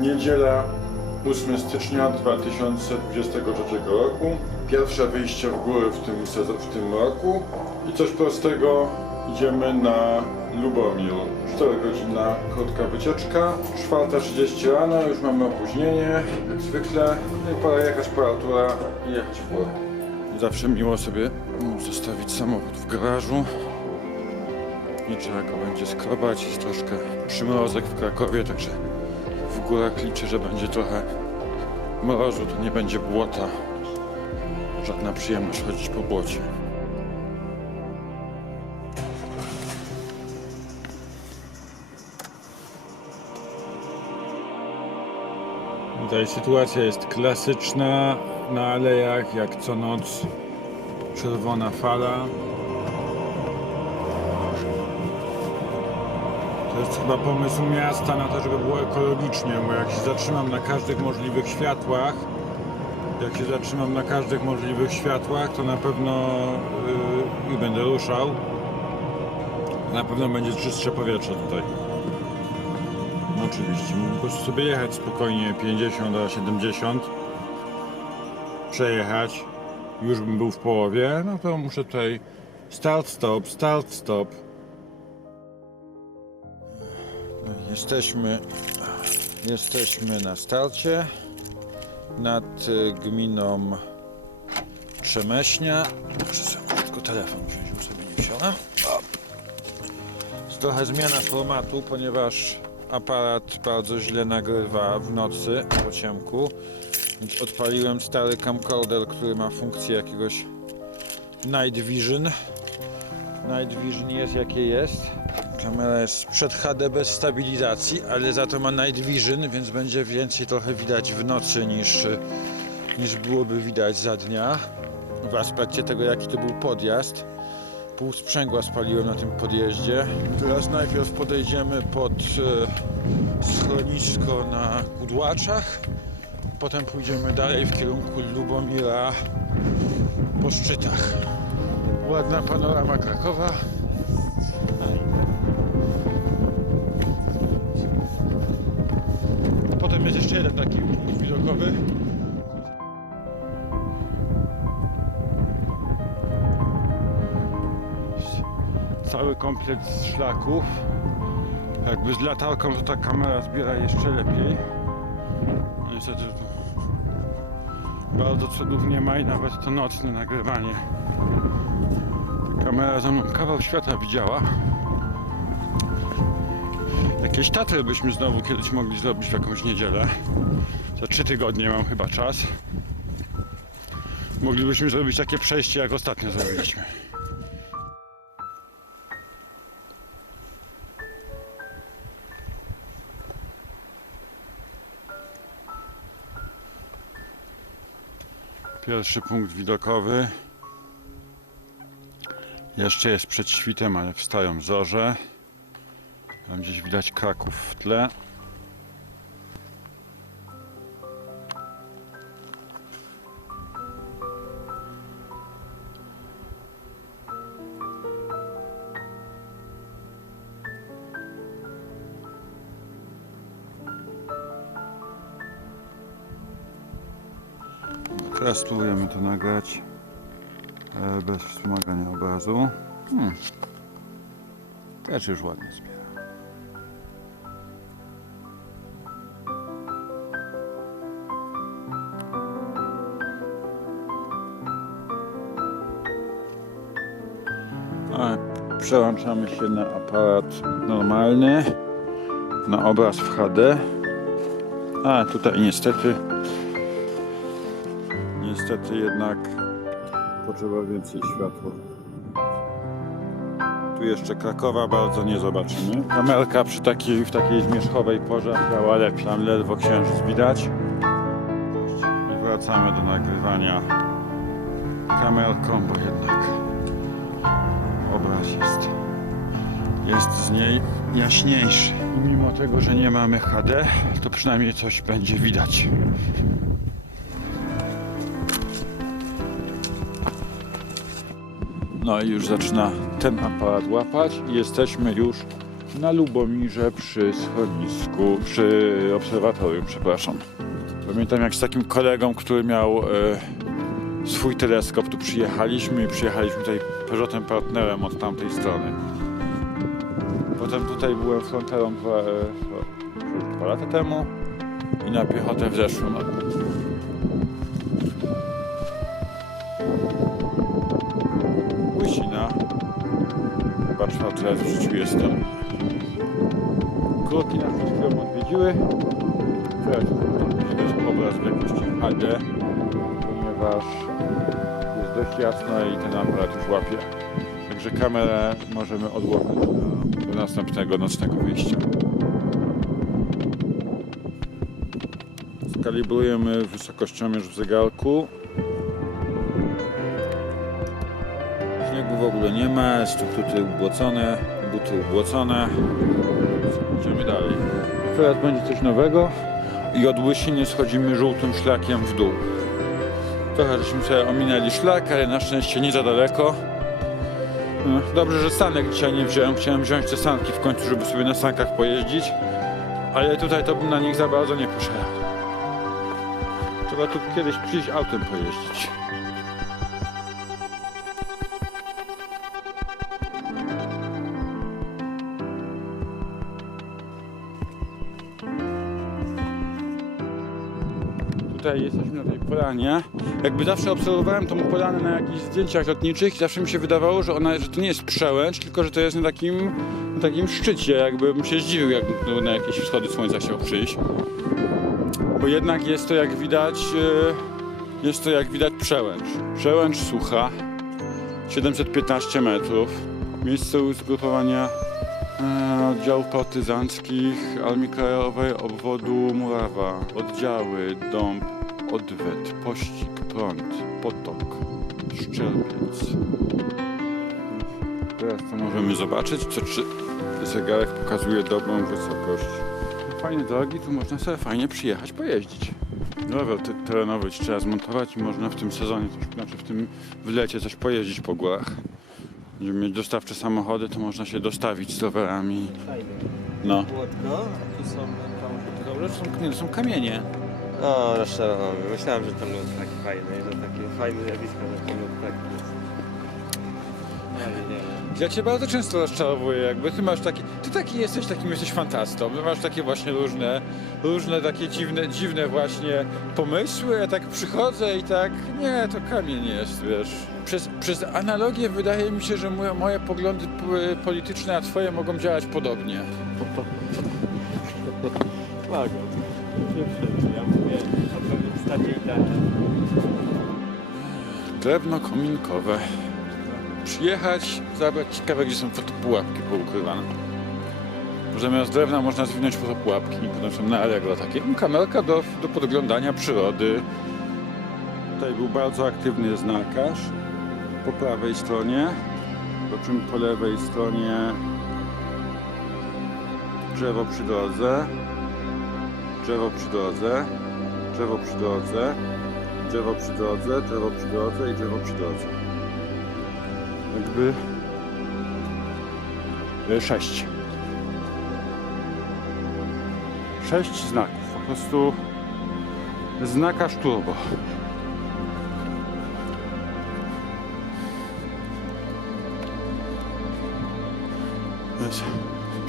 Niedziela 8 stycznia 2023 roku. Pierwsze wyjście w góry w tym, w tym roku. I coś prostego. Idziemy na Lubomir. 4 godzina krótka wycieczka. 4.30 rano, już mamy opóźnienie, jak zwykle. No i pora jechać po Artura i jechać w górę. Zawsze miło sobie zostawić samochód w garażu. Nie trzeba go będzie skrobać, jest troszkę przymrozek w Krakowie, także górach liczę, że będzie trochę mrozu, to nie będzie błota. Żadna przyjemność chodzić po błocie. Tutaj sytuacja jest klasyczna na alejach, jak co noc czerwona fala. To jest chyba pomysł miasta na to, żeby było ekologicznie, bo jak się zatrzymam na każdych możliwych światłach, jak się zatrzymam na każdych możliwych światłach, to na pewno yy, i będę ruszał. Na pewno będzie czystsze powietrze tutaj. No oczywiście, po prostu sobie jechać spokojnie 50 a 70, przejechać, już bym był w połowie, no to muszę tutaj start, stop, start, stop. Jesteśmy, jesteśmy na starcie nad y, gminą Trzemeśnia. Muszę sobie tylko telefon wziąć, bo sobie nie wziąłem. Jest trochę zmiana formatu, ponieważ aparat bardzo źle nagrywa w nocy po ciemku. Więc odpaliłem stary camcorder, który ma funkcję jakiegoś Night Vision. Night Vision jest jakie jest. Kamera jest przed HD bez stabilizacji, ale za to ma Night Vision, więc będzie więcej trochę widać w nocy niż, niż byłoby widać za dnia. W aspekcie tego, jaki to był podjazd. Pół sprzęgła spaliłem na tym podjeździe. Teraz najpierw podejdziemy pod e, schronisko na Kudłaczach. Potem pójdziemy dalej w kierunku Lubomira po szczytach. Ładna panorama Krakowa. Potem jest jeszcze jeden taki punkt widokowy. Cały kompleks szlaków. Jakby z latarką to ta kamera zbiera jeszcze lepiej. Niestety bardzo cudów nie ma i nawet to nocne nagrywanie. Ta kamera za mną kawał świata widziała. Jakieś Tatry byśmy znowu kiedyś mogli zrobić w jakąś niedzielę. Za trzy tygodnie mam chyba czas. Moglibyśmy zrobić takie przejście, jak ostatnio zrobiliśmy. Pierwszy punkt widokowy. Jeszcze jest przed świtem, ale wstają zorze. Tam gdzieś widać Kraków w tle. Teraz spróbujemy to nagrać e, bez wspomagania obrazu. Hmm. Też już ładnie Przełączamy się na aparat normalny, na obraz w HD. A tutaj niestety, niestety jednak potrzeba więcej światła. Tu jeszcze Krakowa bardzo nie zobaczymy. Kamerka przy takiej, w takiej zmierzchowej porze działa lepiej. Tam ledwo księżyc widać. Wracamy do nagrywania kamerką, bo jednak jest, jest z niej jaśniejszy. I mimo tego, że nie mamy HD, to przynajmniej coś będzie widać. No i już zaczyna ten aparat łapać i jesteśmy już na Lubomirze przy schronisku, przy obserwatorium, przepraszam. Pamiętam jak z takim kolegą, który miał e, swój teleskop, tu przyjechaliśmy i przyjechaliśmy tutaj Peugeotem partnerem od tamtej strony. Potem tutaj byłem fronterą dwa, e, dwa, lata temu i na piechotę w zeszłym roku. Łysina. Chyba czwarty raz w życiu jestem. Kroki przed chwilą odwiedziły. Teraz obraz w jakości HD, ponieważ jest dość jasno i ten aparat już łapie. Także kamerę możemy odłożyć do, do następnego nocnego wyjścia. Skalibrujemy wysokościomierz w zegarku. Śniegu w ogóle nie ma, tutaj ubłocone, buty ubłocone. Idziemy dalej. Teraz będzie coś nowego i od Łysiny schodzimy żółtym szlakiem w dół. Trochę żeśmy sobie ominęli szlak, ale na szczęście nie za daleko. No, Dobrze, że sanek dzisiaj nie wziąłem. Chciałem wziąć te sanki w końcu, żeby sobie na sankach pojeździć. Ale tutaj to bym na nich za bardzo nie poszedł. Trzeba tu kiedyś przyjść autem pojeździć. Tutaj jesteśmy na tej polanie. Jakby zawsze obserwowałem tą polanę na jakichś zdjęciach lotniczych i zawsze mi się wydawało, że ona, że to nie jest przełęcz, tylko że to jest na takim, na takim szczycie. Jakbym się zdziwił, jakbym na jakieś wschody słońca chciał przyjść. Bo jednak jest to jak widać, e, jest to jak widać przełęcz. Przełęcz sucha, 715 metrów. Miejsce zgrupowania e, oddziałów partyzanckich Armii Krajowej obwodu Murawa. Oddziały Dąb, Odwet, Pościg, Prąd, Potok, Szczerbiec. Teraz to możemy zobaczyć, co czy zegarek pokazuje dobrą wysokość. Fajne drogi, tu można sobie fajnie przyjechać, pojeździć. Rower te- terenowy trzeba zmontować i można w tym sezonie, coś, znaczy w tym w lecie coś pojeździć po górach. Żeby mieć dostawcze samochody, to można się dostawić z rowerami. Fajny. No. A tu są tam... To są, są kamienie. O, rozczarowany. Myślałem, że ten lód taki fajny, że takie fajne zjawisko, że ten lód taki jest. Ale nie. Ja cię bardzo często rozczarowuję, jakby ty masz taki, ty taki jesteś, takim jesteś fantastą, ty masz takie właśnie różne, różne takie dziwne, dziwne właśnie pomysły, ja tak przychodzę i tak, nie, to kamień jest, wiesz. Przez, przez analogię wydaje mi się, że moje, moje poglądy p- polityczne, a twoje mogą działać podobnie. Mogą. Ja mówię. Drewno kominkowe. Przyjechać, zabrać ciekawe, gdzie są fotopułapki poukrywane. Zamiast drewna można zwinąć fotopułapki i potem są na Allegro takie. Kamerka do, do podglądania przyrody. Tutaj był bardzo aktywny znakarz po prawej stronie, po czym po lewej stronie drzewo przy drodze, drzewo przy drodze, drzewo przy drodze, drzewo przy drodze, drzewo przy drodze i drzewo przy drodze. Jakby e, sześć. Sześć znaków. Po prostu znakarz turbo. Jest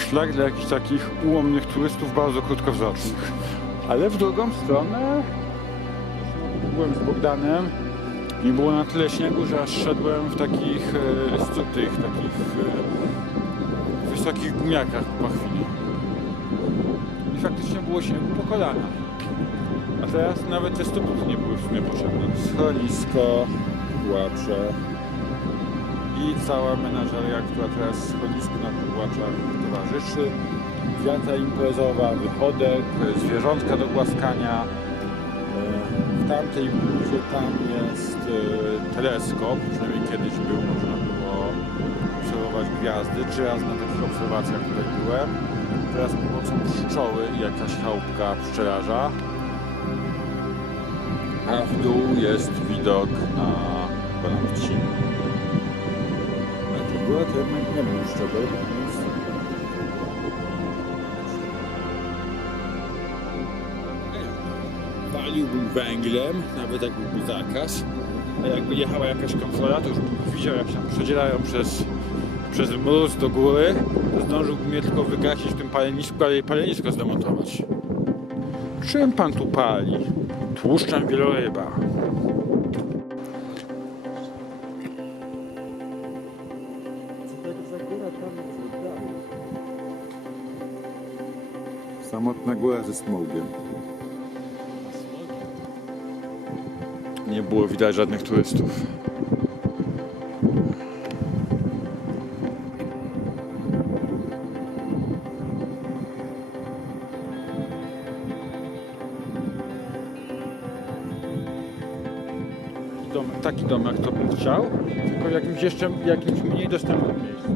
szlak dla jakichś takich ułomnych turystów bardzo krótkowzrocznych. Ale w drugą stronę byłem z Bogdanem i było na tyle śniegu, że aż szedłem w takich e, strutych, takich e, wysokich gumiakach po chwili. I faktycznie było śniegu po kolana. A teraz nawet te stopy nie były w sumie potrzebne. Schronisko, łacze i cała menażeria, która teraz schronisku na tych łaczach towarzyszy. Wiata imprezowa, wychodek, zwierzątka do głaskania. E, W tamtej budzie tam jest e, teleskop, przynajmniej kiedyś był, można było obserwować gwiazdy. Trzy razy na takich obserwacjach tutaj byłem. Teraz pomocą pszczoły i jakaś chałupka pszczelarza. A w dół jest widok na to była to jednak nie z czego, Waliłbym węglem, nawet jak byłby zakaz. A jakby jechała jakaś kamfora, to już bym widział, jak się przedzierają przez, przez mróz do góry. Zdążyłbym je tylko wygasić w tym palenisku, ale palenisko zdemontować. Czym pan tu pali? Tłuszczem wieloryba. Samotna góra ze smogiem. Nie było widać żadnych turystów. Taki domek, taki domek to bym chciał, tylko w jakimś jeszcze jakimś mniej dostępnym miejscu.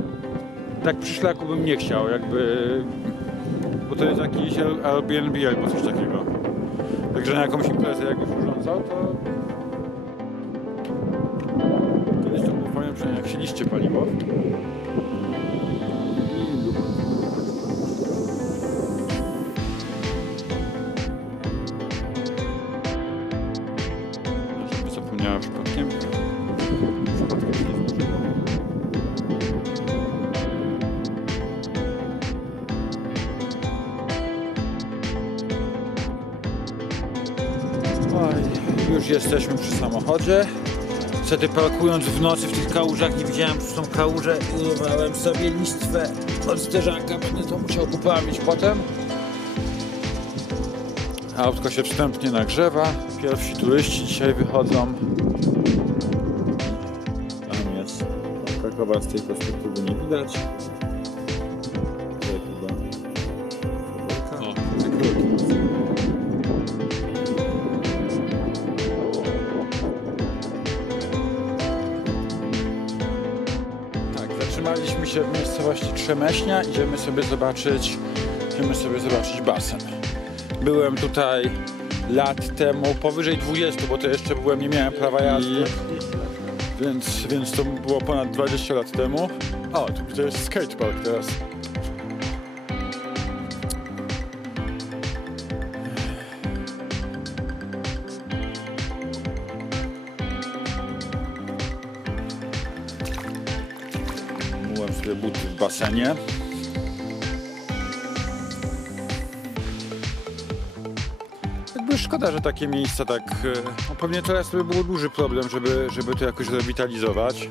Tak przy szlaku bym nie chciał, jakby... Bo to jest jakiś Airbnb albo coś takiego. Także na jakąś imprezę jak już urządzał, to... Kiedyś to było fajne, jak się liście paliło. Oj, już jesteśmy przy samochodzie. Wtedy parkując w nocy w tych kałużach nie widziałem, czy są kałuże i urwałem sobie listwę od zderzaka. Będę to musiał poprawić potem. Autko się wstępnie nagrzewa. Pierwsi turyści dzisiaj wychodzą. Tam jest. Krakowa z tej perspektywy nie widać. Tutaj chyba. O, te kroki. Zatrzymaliśmy się w miejscowości Trzemeśnia. Idziemy sobie zobaczyć, idziemy sobie zobaczyć basen. Byłem tutaj lat temu, powyżej 20, bo to jeszcze byłem, nie miałem prawa jazdy. Więc, więc to było ponad 20 lat temu. O, tu jest skatepark teraz. Myłem sobie buty w basenie. Jakby szkoda, że takie miejsca tak... e, No pewnie teraz by był duży problem, żeby, żeby to jakoś rewitalizować.